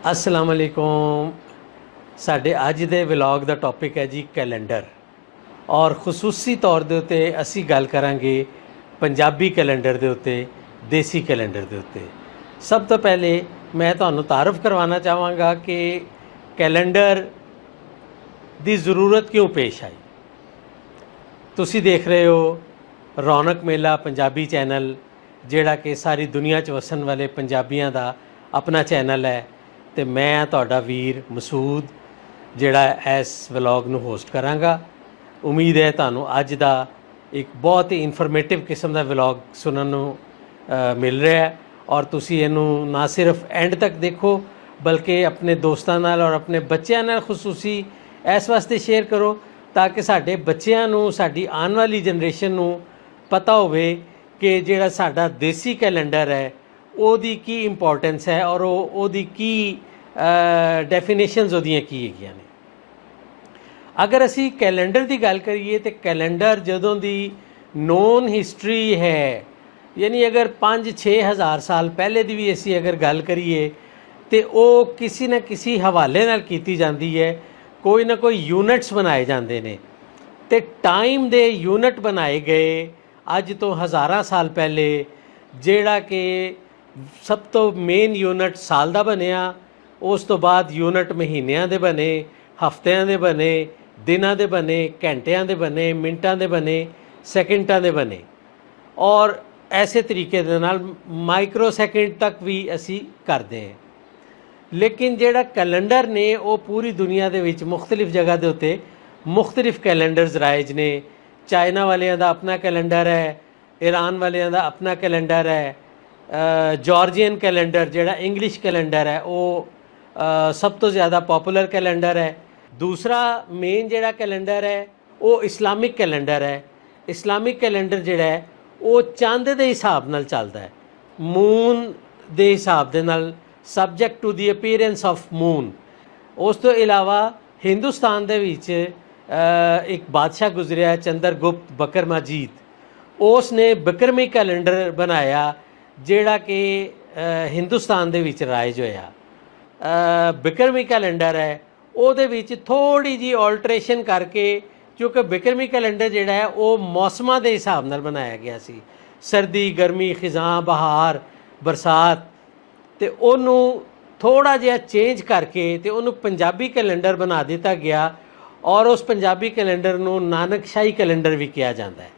अस्सलाम वालेकुम। साडे अज दे व्लॉग दा टॉपिक है जी कैलेंडर और खसूसी तौर दे उत्ते असी गल करांगे पंजाबी कैलेंडर दे उत्ते, देसी कैलेंडर दे उत्ते। सब तो पहले मैं तुहानूं तारफ करवाना चाहांगा कि कैलेंडर दी ज़रूरत क्यों पेश आई। तुसी देख रहे हो रौनक मेला पंजाबी चैनल, जिहड़ा कि सारी दुनिया च वसन वाले पंजाबियां दा अपना चैनल है, तो मैं तुहाडा वीर मसूद जिहड़ा इस व्लॉग नूं होस्ट करांगा। उम्मीद है तुहानूं अज दा एक बहुत ही इन्फॉर्मेटिव किस्म का व्लॉग सुनने नूं मिल रहा है और तुसी इहनूं ना सिर्फ एंड तक देखो बल्कि अपने दोस्तों नाल और अपने बच्चों नाल खसूसी इस वास्ते शेयर करो ताकि साडे बच्चों नूं, साडी आने वाली जनरेशन नूं पता होवे कि जिहड़ा साडा देसी कैलेंडर है ओदी की इंपॉर्टेंस है और ओदी की डेफिनेशनस ओदियां की हैगियां ने। अगर असी कैलेंडर की गल करिए तो कैलेंडर जदों की नोन हिस्टरी है, यानी अगर 5-6 हज़ार साल पहले की भी असी अगर गल करिए तो वो किसी न किसी हवाले नाल कीती जाती है। कोई ना कोई यूनिट्स बनाए जाते हैं तो टाइम दे यूनिट बनाए गए अज तो हज़ारां साल पहले, जिहड़ा कि सब तो मेन यूनिट साल का बनया, उस तो बाद यूनिट महीनों के बने, हफ्तियां के बने, दिनों के बने, घंटिया के बने, मिनटां के बने, सैकेंडां के बने और ऐसे तरीके दे नाल माइक्रो सैकेंड तक भी असी करते हैं। लेकिन जिहड़ा कैलेंडर ने वो पूरी दुनिया दे विच मुख्तलिफ जगह के उत्ते मुख्तलिफ कैलेंडर्स राइज ने। चाइना वालियां दा अपना कैलेंडर है, ईरान वालियां दा अपना कैलेंडर है, जॉर्जियन कैलेंडर जिहड़ा इंग्लिश कैलेंडर है वो सब तो ज़्यादा पॉपुलर कैलेंडर है। दूसरा मेन जिहड़ा कैलेंडर है वो इस्लामिक कैलेंडर है। इस्लामिक कैलेंडर जिहड़ा है वो चंद के हिसाब नाल चलदा है, मून के हिसाब दे नाल, subject to the appearance of moon. उस तो इलावा हिंदुस्तान दे विच एक बादशाह गुजरिया चंद्रगुप्त बकर मजीद, उसने बिक्रमी कैलेंडर बनाया जिहड़ा कि हिंदुस्तान दे विच राइज होया। बिक्रमी कैलेंडर है ਉਹਦੇ ਵਿੱਚ थोड़ी जी ऑल्ट्रेशन करके, क्योंकि बिक्रमी कैलेंडर जिहड़ा है वो मौसमां दे हिसाब नाल बनाया गया सी, सर्दी गर्मी खिजां बहार बरसात, तो उन्होंने थोड़ा जिहा चेंज करके तो उन्होंने पंजाबी कैलेंडर बना दिता गया और उस पंजाबी कैलेंडर नूं नानकशाही कैलेंडर भी कहा जाता है।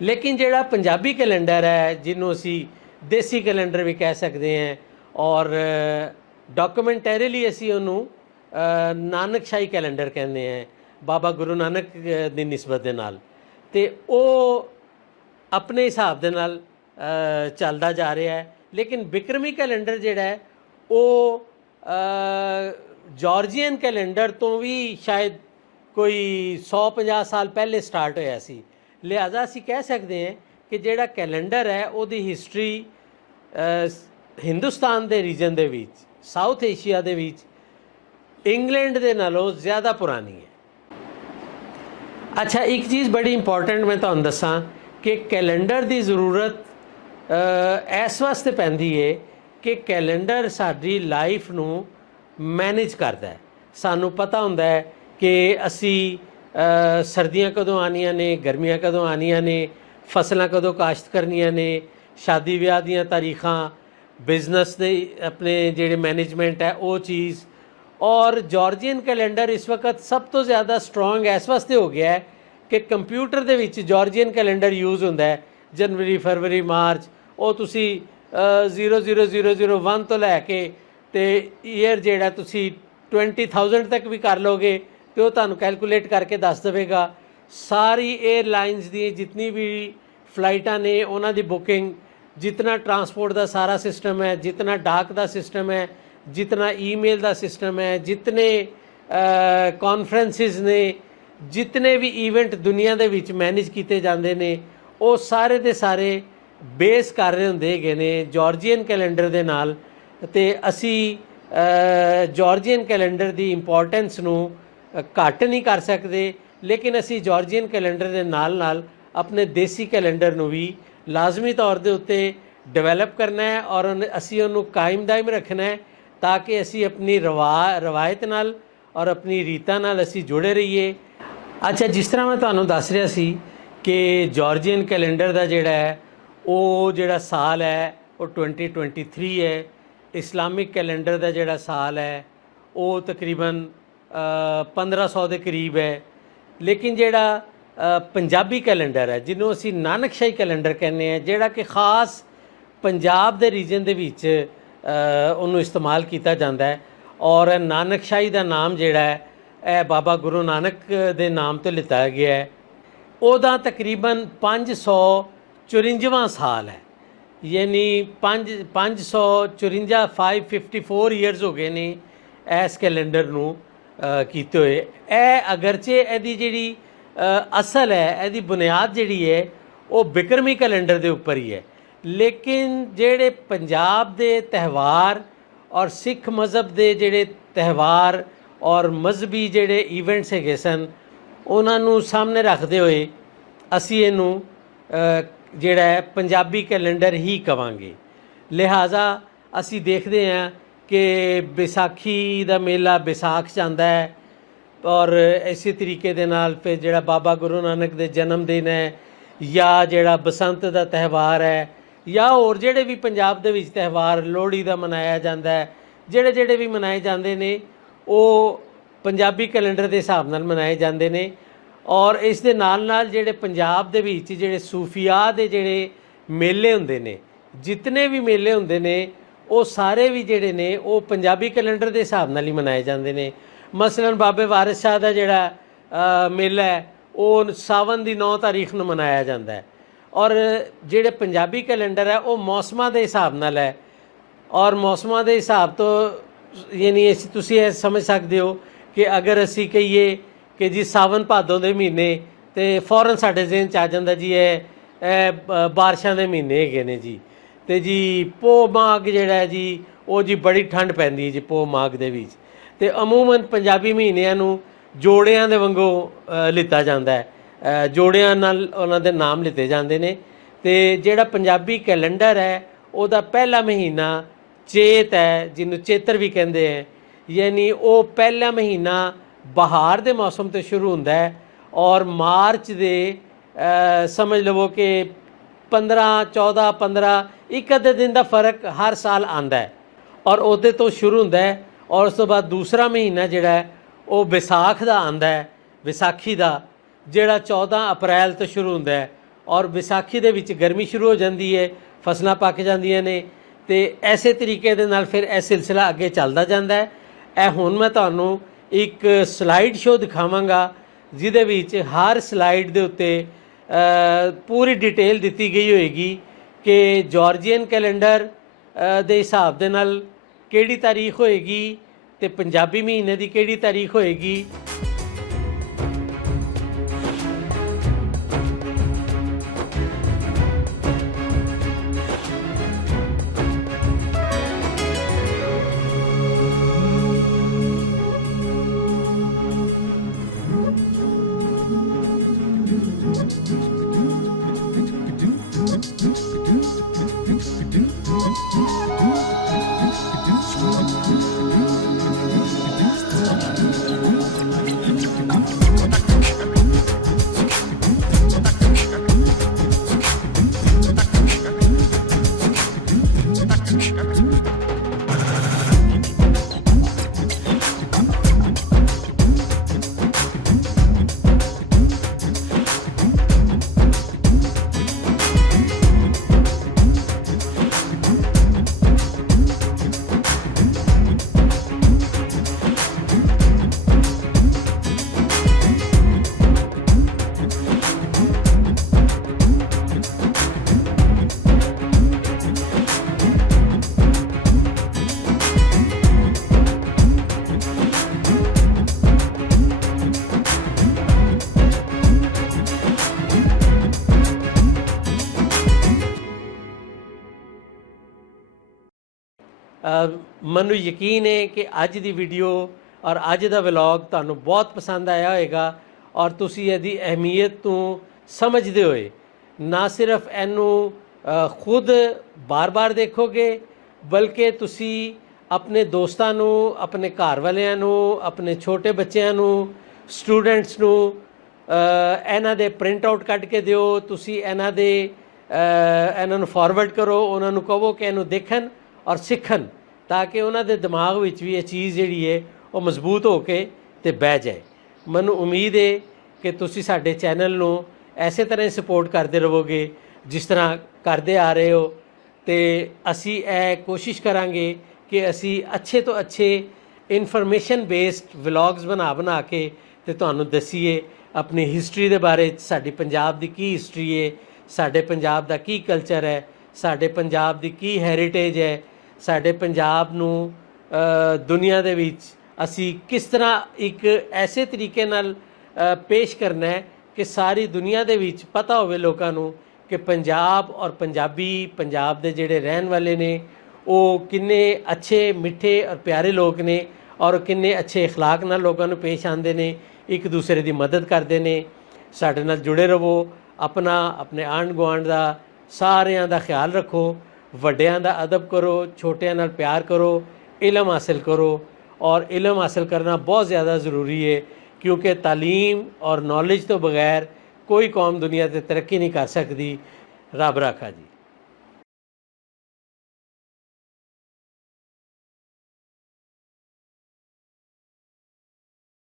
लेकिन जिहड़ा पंजाबी कैलेंडर है जिन्हों असी देसी कैलेंडर भी कह सकते हैं और डॉक्यूमेंटरीली असी उन्होंने नानकशाही कैलेंडर कहते हैं, बाबा गुरु नानक की निस्बत के नाल, ते वो अपने हिसाब के नाल चलता जा रहा है। लेकिन बिक्रमी कैलेंडर जिहड़ा है वो जॉर्जियन कैलेंडर तो भी शायद कोई 150 साल पहले स्टार्ट होया सी। लिहाजा असी कह सकते हैं कि जिहड़ा कैलेंडर है उसकी हिस्टरी हिंदुस्तान के रीजन के विच, साउथ एशिया के विच इंग्लैंड के नालों ज़्यादा पुरानी है। अच्छा, एक चीज़ बड़ी इंपॉर्टेंट मैं तुहानूं दसां कि कैलेंडर की ज़रूरत इस वास्ते पैंदी है कि कैलेंडर साडी लाइफ नूं मैनेज करता है। सानूं पता हुंदा है कि असी सर्दियां कदों आनियां ने, गर्मियां कदों आनियां ने, फसलां कदों काश्त करनियां ने, शादी ब्याह दीयां तारीखां, बिजनेस दे अपने जिहड़े मैनेजमेंट है वो चीज़। और जॉर्जियन कैलेंडर इस वक्त सब तो ज़्यादा स्ट्रॉन्ग इस वास्ते हो गया है कि कंप्यूटर दे विच जॉर्जियन कैलेंडर यूज़ होंदा है। जनवरी फरवरी मार्च वो तुसी 000001 तो लैके ते ईयर जिहड़ा तुसी 20,000 तक भी कर लोगे तो वो तुहानूं कैलकुलेट करके दस देगा। सारी एयरलाइनस दी जितनी भी फ्लाइटां ने उन्हां दी बुकिंग, जितना ट्रांसपोर्ट का सारा सिस्टम है, जितना डाक का सिस्टम है, जितना ईमेल का सिस्टम है, जितने कॉन्फ्रेंसिस ने, जितने भी ईवेंट दुनिया के विच मैनेज किए जाते हैं वो सारे के सारे बेस कर रहे होंदे हैगे ने जॉर्जियन कैलेंडर के नाल। ते असी जॉर्जियन कैलेंडर की इंपॉर्टेंस नूं घट नहीं कर सकते, लेकिन असी जॉर्जियन कैलेंडर के नाल नाल अपने देसी कैलेंडर नूं भी लाजमी तौर के उत्ते डिवेलप करना है और असी उन्होंने कायम दायम रखना है ताकि असी अपनी रवायत नाल और अपनी रीतां नाल असी जुड़े रहिए। अच्छा, जिस तरह मैं तुहानूं दस रहा सी कि जॉर्जियन कैलेंडर का जिहड़ा है वो जिहड़ा साल है वो 2023 है। इस्लामिक कैलेंडर का जिहड़ा साल है वो तकरीबन 1500 के करीब है। लेकिन जिहड़ा पंजाबी कैलेंडर है जिन्हों असी नानकशाही कैलेंडर कहने हैं, जिहड़ा कि खास पंजाब के रीजन के विच उन्होंने इस्तेमाल किया जाता है। और नानकशाही का नाम जिहड़ा है यह बाबा गुरु नानक के नाम तो लिता गया है। ਉਹਦਾ तकरीबन 554वां साल है, यानी 554 554 ईयर्स हो गए ने इस कैलेंडर ਨੂੰ कीते हुए। अगरचे ਇਹਦੀ ਜਿਹੜੀ असल है, ਇਹਦੀ बुनियाद ਜਿਹੜੀ है वो बिक्रमी कैलेंडर के उपर ही है। लेकिन ਜਿਹੜੇ पंजाब के त्यौहार और सिख मज़हब के ਜਿਹੜੇ त्यौहार और मजहबी ਜਿਹੜੇ ईवेंट्स ਹੈਗੇ ਸਨ ਉਹਨਾਂ ਨੂੰ ਸਾਹਮਣੇ ਰੱਖਦੇ ਹੋਏ ਅਸੀਂ ਇਹਨੂੰ ਜਿਹੜਾ ਹੈ ਪੰਜਾਬੀ ਕੈਲੰਡਰ ਹੀ ਕਵਾਂਗੇ। ਲਿਹਾਜ਼ਾ ਅਸੀਂ ਦੇਖਦੇ ਹਾਂ ਕਿ ਵਿਸਾਖੀ ਦਾ ਮੇਲਾ ਵਿਸਾਖ 'ਚ ਆਉਂਦਾ ਹੈ ਔਰ ਇਸੇ ਤਰੀਕੇ ਦੇ ਨਾਲ ਫਿਰ ਜਿਹੜਾ ਬਾਬਾ ਗੁਰੂ ਨਾਨਕ ਦੇ ਜਨਮ ਦਿਨ ਹੈ ਜਾਂ ਜਿਹੜਾ ਬਸੰਤ ਦਾ ਤਿਉਹਾਰ ਹੈ ਜਾਂ ਹੋਰ ਜਿਹੜੇ ਵੀ ਪੰਜਾਬ ਦੇ ਵਿੱਚ ਤਿਉਹਾਰ ਲੋਹੜੀ ਦਾ ਮਨਾਇਆ ਜਾਂਦਾ ਹੈ, ਜਿਹੜੇ ਵੀ ਮਨਾਏ ਜਾਂਦੇ ਨੇ ਉਹ पंजाबी कैलेंडर के हिसाब नाल मनाए जाते हैं। और इस दे नाल जिहड़े पंजाब दे विच जिहड़े सूफिया दे जिहड़े मेले हुंदे ने, जितने भी मेले हुंदे ने वो सारे भी जिहड़े ने वो पंजाबी कैलेंडर के हिसाब नाल ही मनाए जाते हैं। मसलन बाबे वारिस शाह का जिहड़ा मेला है वो सावन की 9 तारीख नूं मनाया जाता है। और जिहड़े पंजाबी कैलेंडर है वो मौसमां के हिसाब नाल है। और मौसमां के हिसाब तो यानी तुसीं ये समझ सकते हो कि अगर असी कहीए कि जी सावन भादों के महीने तो फौरन साडे ज़हन च आ जाता जी बारिशां के महीने हैगे ने जी। तो जी पोह माघ जिहड़ा है जी वो जी बड़ी ठंड पैंदी है जी पोह माघ दे विच। ते अमूमन पंजाबी महीनिਆਂ ਨੂੰ जोड़ियां दे वांगू लिता जाता है, जोड़ियां नाल उन्हां दे नाम लिते जाते हैं। तो जिहड़ा पंजाबी कैलेंडर है उहदा पहला महीना चेत है, जिन्हों चेतर भी कहते हैं, यानी वो पहला महीना बहार के मौसम तो शुरू होता है और मार्च दे समझ लवो कि 15 14 15 एक अद्धे दिन का फर्क हर साल आता है और उहदे तो शुरू होता है। और उस तो बाद दूसरा महीना जिहड़ा है वो विसाख का आता है, विसाखी का जिहड़ा 14 अप्रैल तो शुरू होता है। और विसाखी दे विच गर्मी शुरू हो जाती है, फसलां पक जांदियां ने। तो ऐसे तरीके दे नाल फिर यह सिलसिला अगे चलता जाता है। हुण मैं तुहानूं एक स्लाइड शो दिखावांगा जिहदे विच हर स्लाइड दे उत्ते पूरी डिटेल दिती गई होएगी कि जॉर्जियन कैलेंडर दे हिसाब दे नाल किहड़ी तारीख होएगी ते पंजाबी महीने की किहड़ी तारीख होएगी। ਮੈਨੂੰ ਯਕੀਨ ਹੈ कि ਅੱਜ ਦੀ ਵੀਡੀਓ और ਅੱਜ ਦਾ ਵਲੌਗ ਤੁਹਾਨੂੰ ਬਹੁਤ ਪਸੰਦ ਆਇਆ ਹੋਵੇਗਾ और ਤੁਸੀਂ ਇਹਦੀ ਅਹਿਮੀਅਤ ਨੂੰ ਸਮਝਦੇ ਹੋਏ ਨਾ ਸਿਰਫ ਇਹਨੂੰ खुद बार बार देखोगे बल्कि तुसी ਆਪਣੇ ਦੋਸਤਾਂ ਨੂੰ, ਆਪਣੇ ਘਰ ਵਾਲਿਆਂ ਨੂੰ, ਆਪਣੇ ਛੋਟੇ ਬੱਚਿਆਂ ਨੂੰ, ਸਟੂਡੈਂਟਸ ਨੂੰ ਇਹਨਾਂ ਦੇ ਪ੍ਰਿੰਟ ਆਊਟ ਕੱਢ ਕੇ ਦਿਓ। ਤੁਸੀਂ ਇਹਨਾਂ ਨੂੰ ਫਾਰਵਰਡ ਕਰੋ, ਉਹਨਾਂ ਨੂੰ ਕਹੋ ਕਿ ਇਹਨੂੰ ਦੇਖਣ ਔਰ ਸਿੱਖਣ, ਤਾਂ ਕਿ ਉਹਨਾਂ ਦੇ ਦਿਮਾਗ ਵਿੱਚ ਵੀ ਇਹ ਚੀਜ਼ ਜਿਹੜੀ ਹੈ ਉਹ ਮਜ਼ਬੂਤ ਹੋ ਕੇ ਤੇ ਬਹਿ ਜਾਏ। ਮੈਨੂੰ ਉਮੀਦ ਹੈ ਕਿ ਤੁਸੀਂ ਸਾਡੇ ਚੈਨਲ ਨੂੰ ਐਸੇ ਤਰ੍ਹਾਂ ਹੀ ਸਪੋਰਟ ਕਰਦੇ ਰਹੋਗੇ ਜਿਸ ਤਰ੍ਹਾਂ ਕਰਦੇ ਆ ਰਹੇ ਹੋ, ਤੇ ਅਸੀਂ ਇਹ ਕੋਸ਼ਿਸ਼ ਕਰਾਂਗੇ ਕਿ ਅਸੀਂ ਅੱਛੇ ਤੋਂ ਅੱਛੇ ਇਨਫੋਰਮੇਸ਼ਨ ਬੇਸਡ ਵਲੌਗਸ ਬਣਾ ਕੇ ਤੇ ਤੁਹਾਨੂੰ ਦੱਸੀਏ ਆਪਣੀ ਹਿਸਟਰੀ ਦੇ ਬਾਰੇ, ਸਾਡੀ ਪੰਜਾਬ ਦੀ ਕੀ ਹਿਸਟਰੀ ਹੈ, ਸਾਡੇ ਪੰਜਾਬ ਦਾ ਕੀ ਕਲਚਰ ਹੈ, ਸਾਡੇ ਪੰਜਾਬ ਦੀ ਕੀ ਹੈਰੀਟੇਜ ਹੈ, ਸਾਡੇ ਪੰਜਾਬ ਨੂੰ ਦੁਨੀਆ ਦੇ ਵਿੱਚ ਅਸੀਂ ਕਿਸ ਤਰ੍ਹਾਂ ਇੱਕ ਐਸੇ ਤਰੀਕੇ ਨਾਲ ਪੇਸ਼ ਕਰਨਾ ਹੈ ਕਿ ਸਾਰੀ ਦੁਨੀਆ ਦੇ ਵਿੱਚ ਪਤਾ ਹੋਵੇ ਲੋਕਾਂ ਨੂੰ ਕਿ ਪੰਜਾਬ ਔਰ ਪੰਜਾਬੀ, ਪੰਜਾਬ ਦੇ ਜਿਹੜੇ ਰਹਿਣ ਵਾਲੇ ਨੇ ਉਹ ਕਿੰਨੇ ਅੱਛੇ, ਮਿੱਠੇ ਔਰ ਪਿਆਰੇ ਲੋਕ ਨੇ, ਔਰ ਕਿੰਨੇ ਅੱਛੇ اخلاق ਨਾਲ ਲੋਕਾਂ ਨੂੰ ਪੇਸ਼ ਆਉਂਦੇ ਨੇ, ਇੱਕ ਦੂਸਰੇ ਦੀ ਮਦਦ ਕਰਦੇ ਨੇ। ਸਾਡੇ ਨਾਲ ਜੁੜੇ ਰਹੋ, ਆਪਣਾ, ਆਪਣੇ ਆਂਢ ਗੁਆਂਢ ਦਾ, ਸਾਰਿਆਂ ਦਾ ਖਿਆਲ ਰੱਖੋ, ਵੱਡਿਆਂ ਦਾ ਅਦਬ ਕਰੋ, ਛੋਟਿਆਂ ਨਾਲ ਪਿਆਰ ਕਰੋ, ਇਲਮ ਹਾਸਿਲ ਕਰੋ। ਔਰ ਇਲਮ ਹਾਸਿਲ ਕਰਨਾ ਬਹੁਤ ज़्यादा ज़रूरी है, क्योंकि तालीम और नॉलेज तो बगैर कोई कौम दुनिया से तरक्की नहीं कर सकती। रब राखा जी।